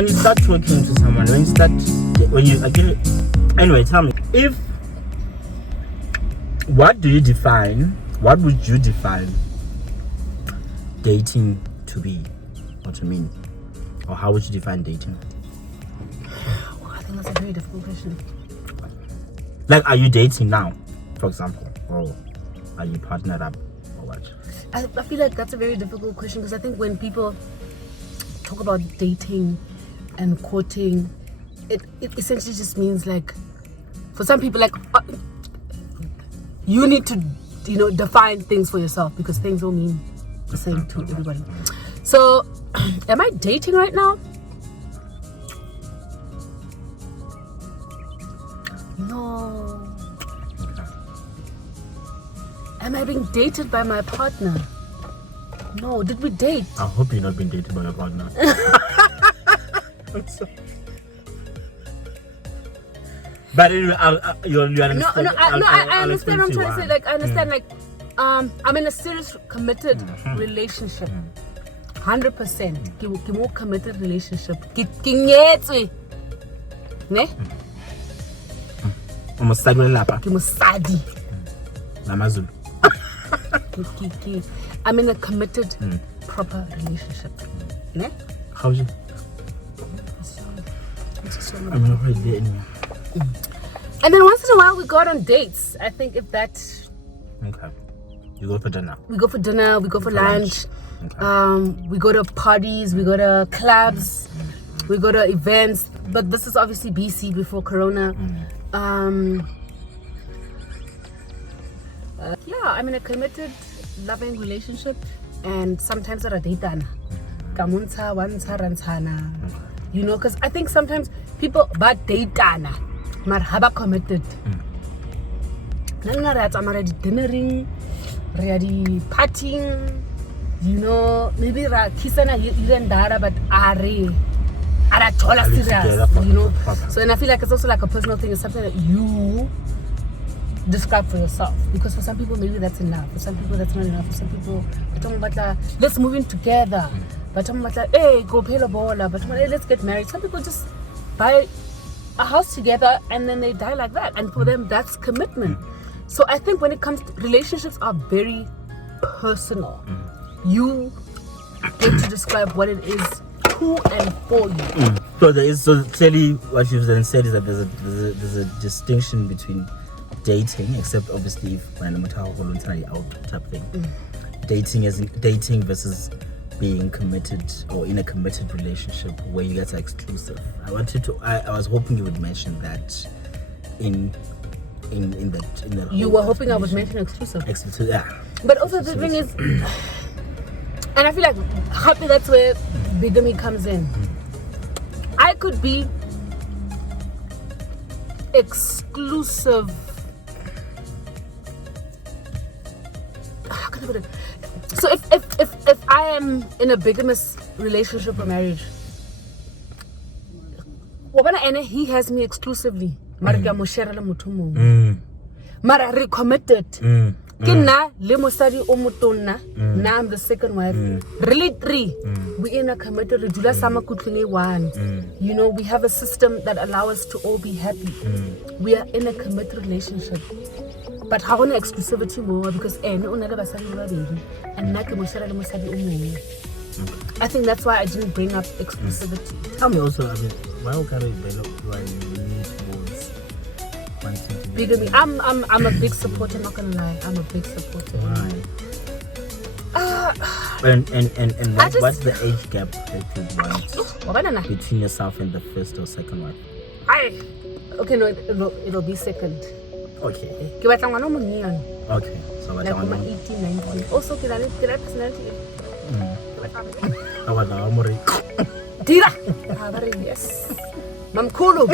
when you start talking to someone, anyway, tell me, what would you define dating to be, or to mean? Or how would you define dating? Oh, I think that's a very difficult question. Like, are you dating now, for example? Or are you partnered up, or what? I feel like that's a very difficult question because I think when people talk about dating and courting, it essentially just means like, for some people, like, you need to, define things for yourself because things don't mean the same to everybody. So, am I dating right now? No. Am I being dated by my partner? No. Did we date? I hope you're not being dated by your partner. I'm sorry. But anyway, you understand. I understand what I'm trying to say. Like, I understand, like, I'm in a serious, committed relationship. 100%. Ke more committed relationship. Ke nyetswe. Ne? Ke mosadi. Namazulu. I'm in a committed, proper relationship. Ne? How's you? I'm not right there anyway. And then once in a while we go out on dates. I think if that. Okay. You go for dinner. We go for dinner. We go for lunch. Okay. We go to parties. We go to clubs. We go to events. But this is obviously BC, before Corona. Yeah, I'm in a committed, loving relationship, and sometimes I date dana. Kamunta, wansa, rantsana. Because I think sometimes people but date dana, but haba committed. Nanga rats, I'm already dinnering, ready partying. Maybe kisana even dara, but are tola serious. So, and I feel like it's also like a personal thing. It's something that you describe for yourself, because for some people maybe that's enough, for some people that's not enough, for some people let's move in together, but hey, go pay the baller, but hey, let's get married. Some people just buy a house together and then they die like that, and for them that's commitment. So I think when it comes to relationships are very personal. You get to describe what it is to and for you. So clearly what you've then said is that there's a distinction between dating, except obviously if when I'm out type thing. Dating versus being committed or in a committed relationship where you guys are exclusive. I was hoping you would mention that in that you were hoping I would mention exclusive. Exclusive, yeah. But also the thing is, and I feel like happy that's where bigamy comes in. I could be exclusive. How can I put it? So if I am in a bigamous relationship or marriage, he has me exclusively. Mara recommitted. Kina le mosadi o motonna, now I'm the second wife. Really three. We in a committed redula sama kutlunge one. We have a system that allows us to all be happy. We are in a committed relationship. But how on exclusivity more because and I think that's why I didn't bring up exclusivity. Tell me also, why kind of lean towards wanting to bigamy? I'm a big supporter, I'm not gonna lie. I'm a big supporter. Why? And what's the age gap that you want between yourself and the first or second one? Okay, no, it'll be second. Okay. Okay. So like 18, 19. Also, can I personality? Tira. Yes. Mam Kulu.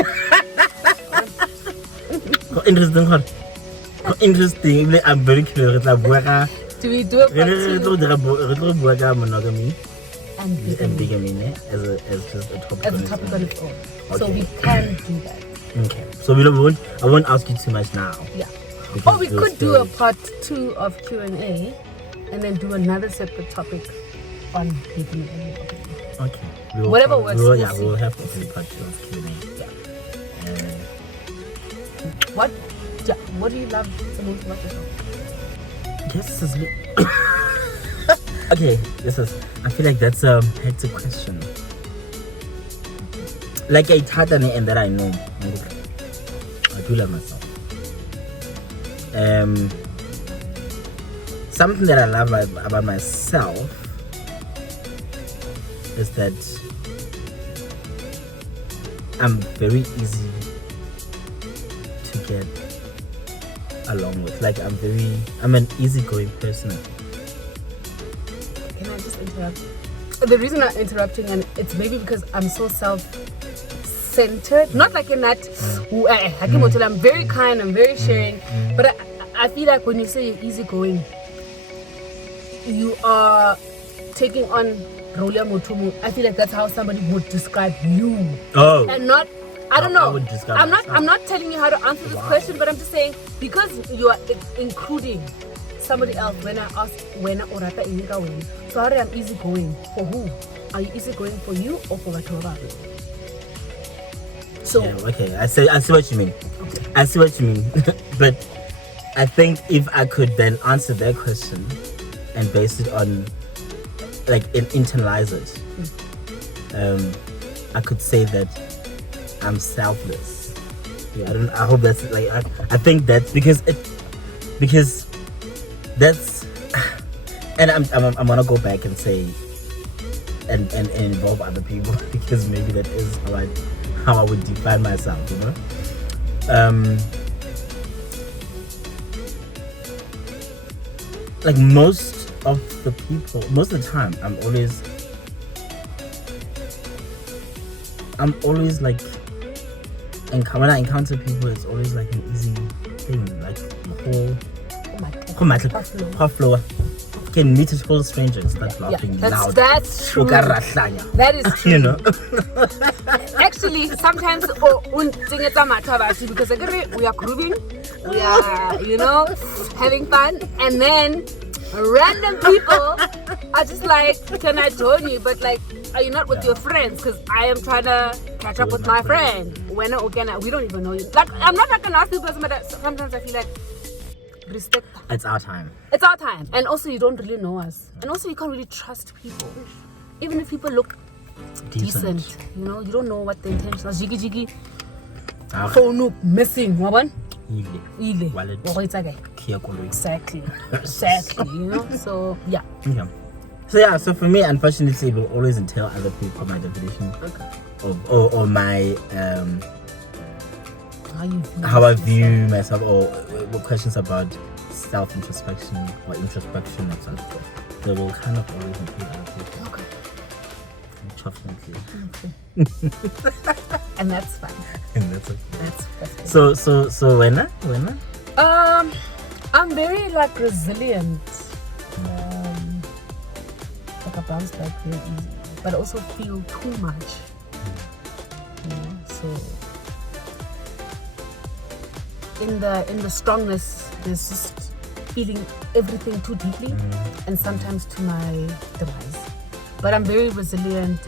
Interesting. I'm very curious. Do we do a monogamy and bigamy as just a topic on its own. Okay. So we can do that. Okay. So I won't ask you too much now. Yeah. Or we could do a part 2 of Q&A and then do another separate topic on bigamy. Okay. Whatever works. We'll yeah, see. we'll have to do part 2 of Q&A. Yeah. Uh, What do you love the most about yourself? Yes, this is okay. I feel like that's a hectic question. Like I thought and that I know. I do love myself. Something that I love about myself is that I'm very easy to get along with. Like I'm an easygoing person. Can I just interrupt? The reason I'm interrupting, and it's maybe because I'm so self-centered, not like in that I'm very kind, I'm very sharing, but I feel like when you say you're easygoing, you are taking on Rolia Motumu. I feel like that's how somebody would describe you. Oh. And not, I don't know. I'm not telling you how to answer this question, but I'm just saying, because you are including somebody else when I ask when Orata Inga when. So how I'm easygoing for who? Are you easygoing for you or for Vatora? So yeah, okay, I see what you mean. Okay. I see what you mean. But I think if I could then answer that question and base it on like internalize it, I could say that I'm selfless. Yeah, I hope that's like I think that's because that's and I'm gonna go back and say and involve other people because maybe that is how I would define myself, you know. Like most of the time I'm always like, and when I encounter people, it's always like an easy thing, like floor. Can meet total strangers, start laughing loud. That's true. That is true. You know. Actually, sometimes because we are grooving, we are, having fun, and then random people are just like, can I join you? But like, are you not with your friends? Because I am trying to catch up with my friend. We don't even know you. Like, I'm not like an nasty person, but sometimes I feel like respect. It's our time. And also you don't really know us. And also you can't really trust people. Even if people look decent, you don't know what the intention is. Jiggy. Phone missing. Wallet. Exactly. So yeah. So for me, unfortunately, it will always entail other people, my definition or my how I view myself, or questions about self-introspection or introspection or something. They will kind of always include other people. Okay. Unfortunately. And that's fine. And that's okay. That's So when? I'm very like resilient. Like I bounce back very easy, but I also feel too much. So in the strongness, there's just feeling everything too deeply, and sometimes to my demise. But I'm very resilient.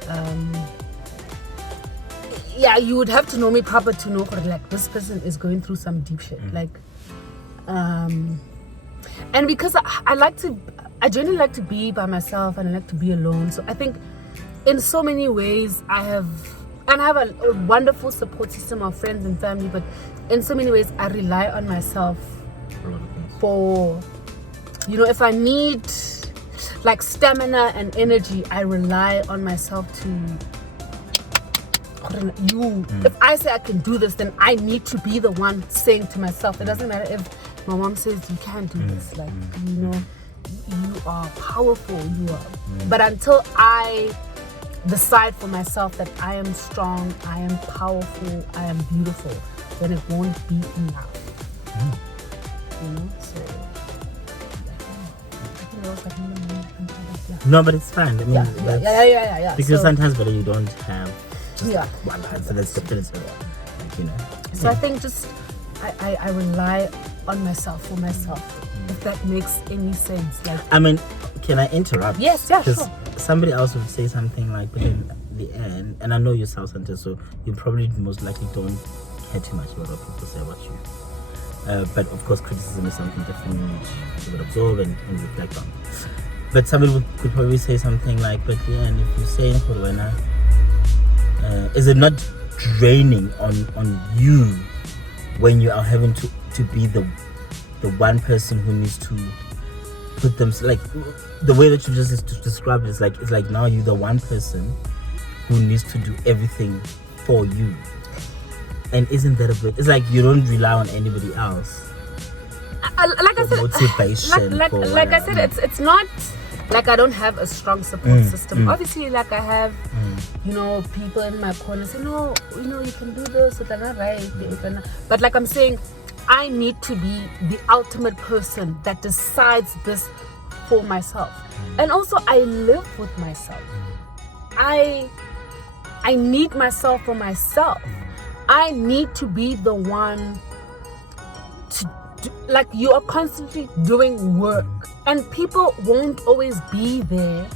You would have to know me proper to know like this person is going through some deep shit. And because I generally like to be by myself and I like to be alone. So I think in so many ways I have a wonderful support system of friends and family, but in so many ways I rely on myself for, if I need like stamina and energy, I rely on myself if I say I can do this, then I need to be the one saying to myself. It doesn't matter if my mom says you can't do this, like, you are powerful, but until I decide for myself that I am strong, I am powerful, I am beautiful, then it won't be enough. So no, but it's fine. I mean, yeah. Because sometimes, but you don't have just one answer that's definitive, So I think just I rely on myself for myself. If that makes any sense, like. I mean, Can I interrupt? Yes, yeah, Because sure. somebody else would say something like, but in the end, and I know you're self-centered, so you probably most likely don't care too much about what people say about you. But of course, criticism is something definitely you would absorb and reflect on. But somebody could probably say something like, but yeah, and if you say is it not draining on you when you are having to be the one person who needs to put them, like the way that you just described it is like, it's like now you're the one person who needs to do everything for you. And isn't that a bit? It's like you don't rely on anybody else. Like I said, motivation. like I said, it's not like I don't have a strong support system. Obviously, like I have, people in my corner say, no, you can do this, right? But like I'm saying, I need to be the ultimate person that decides this for myself. And also, I live with myself. I need myself for myself. I need to be the one to do, like you are constantly doing work and people won't always be there.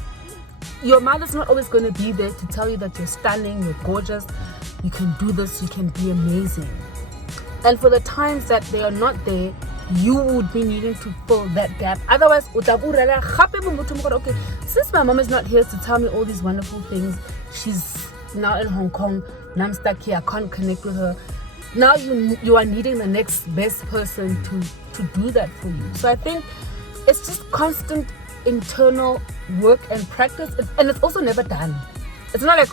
Your mother's not always going to be there to tell you that you're stunning, you're gorgeous, you can do this, you can be amazing. And for the times that they are not there, you would be needing to fill that gap. Otherwise, okay, since my mom is not here to tell me all these wonderful things, she's now in Hong Kong, now I'm stuck here, I can't connect with her. Now you are needing the next best person to do that for you. So I think it's just constant internal work and practice, and it's also never done. It's not like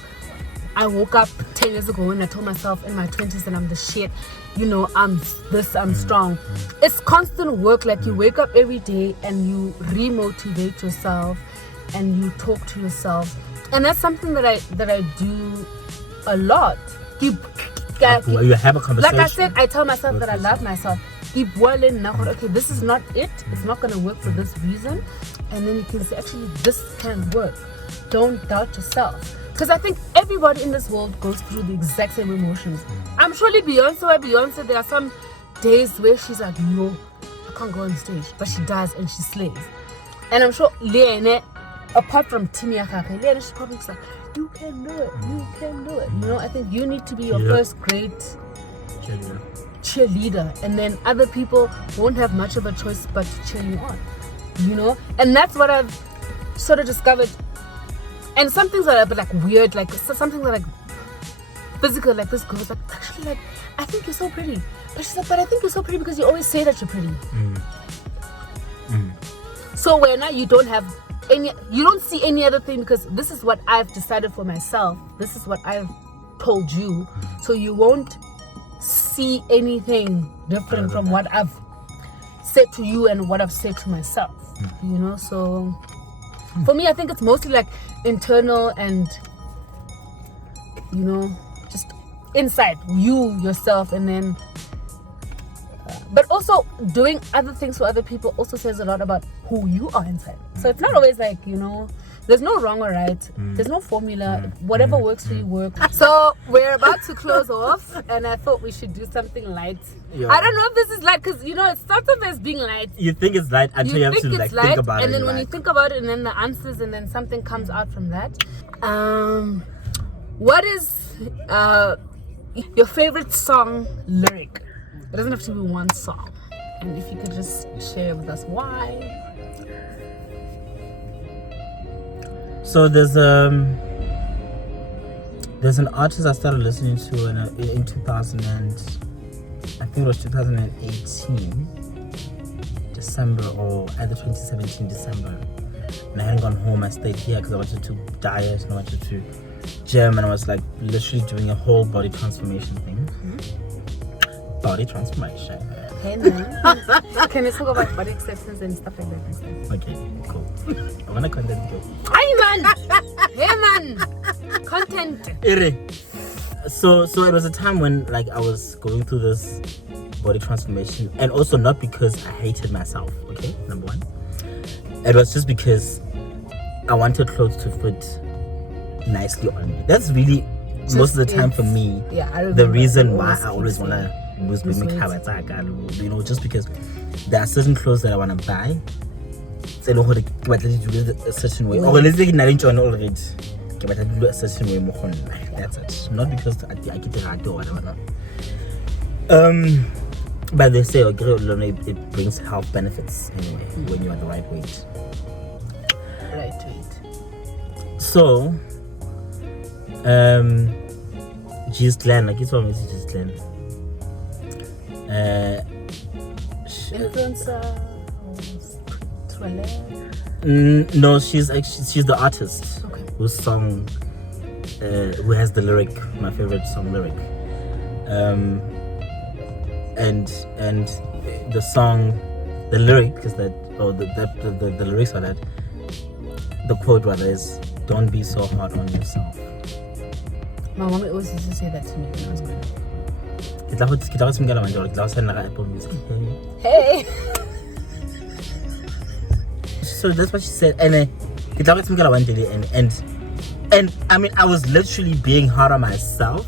I woke up 10 years ago and I told myself in my 20s that I'm the shit, I'm strong. It's constant work. Like you wake up every day and you re-motivate yourself and you talk to yourself, and that's something that I do a lot. You have a conversation. Like I said, I tell myself that I love myself. Okay, this is not it. It's not going to work for this reason. And then you can say, actually, this can work. Don't doubt yourself. Because I think everybody in this world goes through the exact same emotions. I'm surely Beyonce, there are some days where she's like, no, I can't go on stage. But she does, and she slays. And I'm sure Lene, apart from Timmy Akake, Lene, she's probably like, you can do it. You can do it. I think you need to be your first great cheerleader. And then other people won't have much of a choice but to cheer you on. And that's what I've sort of discovered. And some things are a bit like weird, like some things are like physical, like this girl's like, actually, like, I think you're so pretty. But she's like, but I think you're so pretty because you always say that you're pretty. So when you don't have you don't see any other thing, because this is what I've decided for myself. This is what I've told you. So you won't see anything different from what I've said to you and what I've said to myself. So for me, I think it's mostly like internal and just inside yourself, and then but also doing other things for other people also says a lot about who you are inside. So it's not always like, there's no wrong or right. There's no formula. Whatever works for you works. So we're about to close off, and I thought we should do something light. Yeah. I don't know if this is light, because it starts off as being light. You think it's light until you have to think about it. And then when you think about it, and then the answers, and then something comes out from that. What is your favorite song lyric? It doesn't have to be one song. And if you could just share with us why. So there's an artist I started listening to in 2000 and I think it was 2018 December, or either 2017 December. And I hadn't gone home. I stayed here because I wanted to diet and I wanted to gym, and I was like literally doing a whole body transformation thing. Body transformation. Hey man. Can we talk about body acceptance and stuff like that instead? Okay, cool. I wanna content go. Hey man! Hey man! Content! So it was a time when like I was going through this body transformation, and also not because I hated myself, okay? Number one. It was just because I wanted clothes to fit nicely on me. That's really just most of the time for me, the reason why I always wanna lose weight, just because there are certain clothes that I want to buy. tse le gore ke batla di dule a certain way or let's say ke na le tsone already ke batla di dule a certain way mo go nna. That's it, not because I get it right or whatever. But they say it brings health benefits anyway when you're at the right weight. Right weight. So G's Glenn, like you told me, G's Glenn. Influencer. No, she's the artist. Okay. Whose song, who has the lyric, my favorite song lyric. And the song, the lyric is that, or the lyrics are that. The quote rather is, "Don't be so hard on yourself." My mom always used to say that to me when I was growing up. Hey. So that's what she said, and I mean, I was literally being hard on myself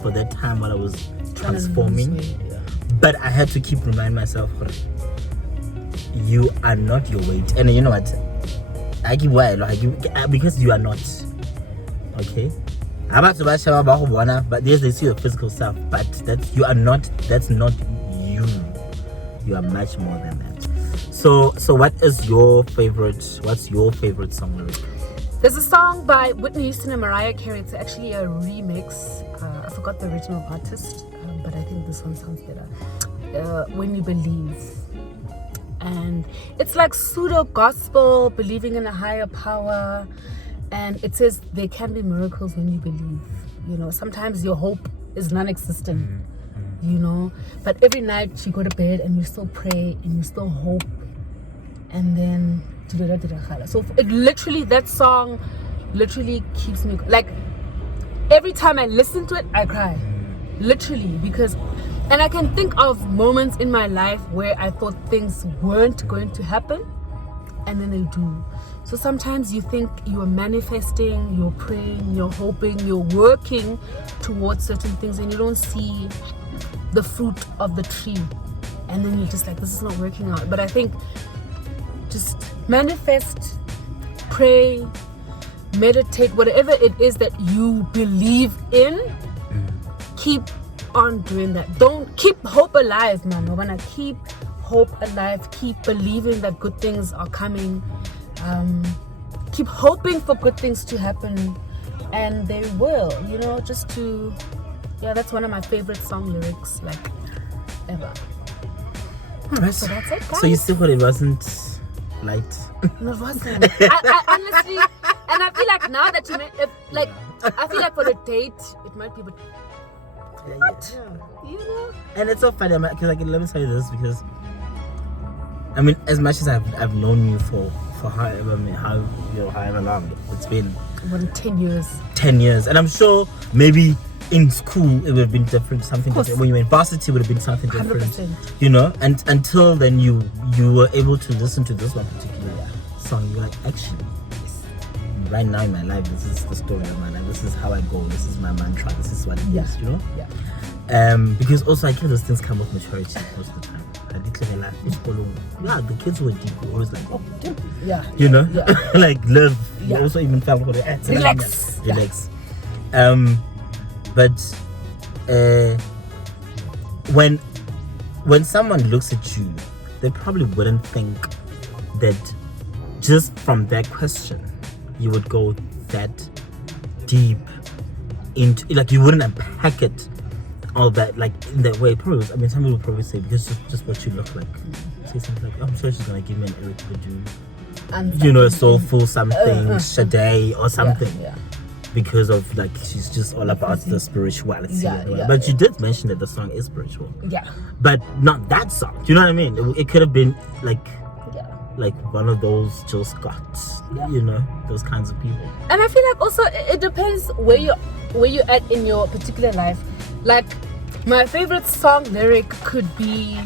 for that time while I was transforming, but I had to keep reminding myself, you are not your weight, and you know what? I give why because you are not. Okay, I'm about to buy but yes, they see the physical stuff, but that's not you. You are much more than that. So what's your favorite song lyric? There's a song by Whitney Houston and Mariah Carey. It's actually a remix. I forgot the original artist, but I think this one sounds better. When You Believe. And it's like pseudo gospel, believing in a higher power. And it says there can be miracles when you believe. You know, sometimes your hope is non-existent. You know, but every night you go to bed and you still pray and you still hope. And then so it literally, that song literally keeps me, like, every time I listen to it I cry, literally, because, and I can think of moments in my life where I thought things weren't going to happen and then they do. So sometimes you think you are manifesting, you're praying, you're hoping, you're working towards certain things and you don't see the fruit of the tree, and then you're just like, this is not working out. But I think just manifest, pray, meditate, whatever it is that you believe in, keep on doing that. Don't keep hope alive, man. We're gonna keep hope alive, keep believing that good things are coming, keep hoping for good things to happen, and they will, you know, just to, yeah, that's one of my favorite song lyrics, like, ever. Alright, so that's it, guys. So you still thought it wasn't light? No, it wasn't. I honestly, and I feel like now that you made it, like, I feel like for the date, it might be, but what? Yeah. You know? And it's so funny, because like, let me tell you this, because I mean, as much as I've known you for however long, it's been more than 10 years. 10 years, and I'm sure maybe in school it would have been different, something different. When you were in varsity, it would have been something different. 100%. You know, and until then you were able to listen to this one particular song. You're like, actually, right now in my life, this is the story of my life. This is how I go. This is my mantra. This is what it is. You know. Yeah. Because also I guess those things come with maturity most of the time. Yeah, the kids were deep. Were always like, oh, yeah. You know, like live. Yeah. You also even felt what it is. Relax. Relax. But when someone looks at you, they probably wouldn't think that just from that question you would go that deep into, like, you wouldn't unpack it all that, like, in that way. Probably, I mean, some people probably say because just what you look like. Say something like, oh, I'm sure she's gonna give me an Eric Badu, you know, a soulful something, Sade or something. Yeah. Because of, like, she's just all about the spirituality. Yeah, but you did mention that the song is spiritual. Yeah. But not that song. Do you know what I mean? It could have been like one of those Jill Scotts, you know, those kinds of people. And I feel like also it depends where you're at in your particular life. Like, my favorite song lyric could be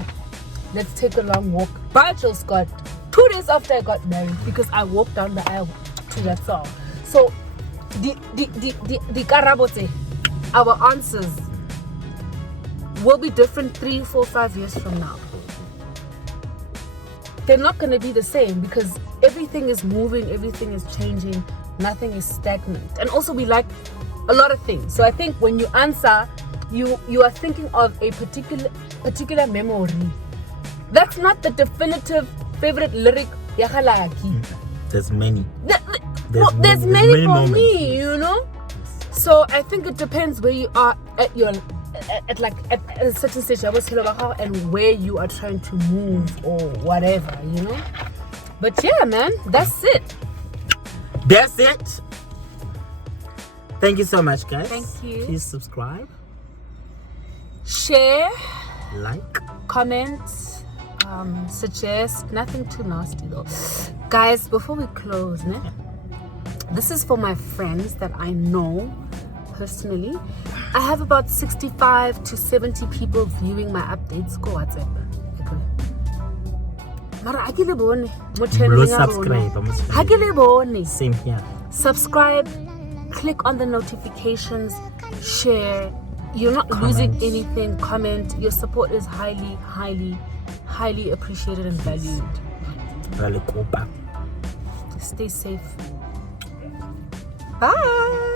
"Let's Take a Long Walk" by Jill Scott 2 days after I got married, because I walked down the aisle to that song. So the karabote, our answers will be different 3, 4, 5 years from now. they're not going to be the same because everything is moving, everything is changing, nothing is stagnant. And also we like a lot of things. So I think when you answer, you are thinking of a particular memory. That's not the definitive favorite lyric. There's many. There's many for moments, me, yes. you know. So I think it depends where you are at a certain stage, and where you are trying to move or whatever, you know. But yeah, man, that's it. That's it. Thank you so much, guys. Thank you. Please subscribe, share, like, comment, suggest. Nothing too nasty though, guys. Before we close, this is for my friends that I know personally. I have about 65 to 70 people viewing my updates. Go WhatsApp. same here. Subscribe, click on the notifications, share. You're not losing anything. Comment. Your support is highly appreciated and valued. Stay safe. Bye.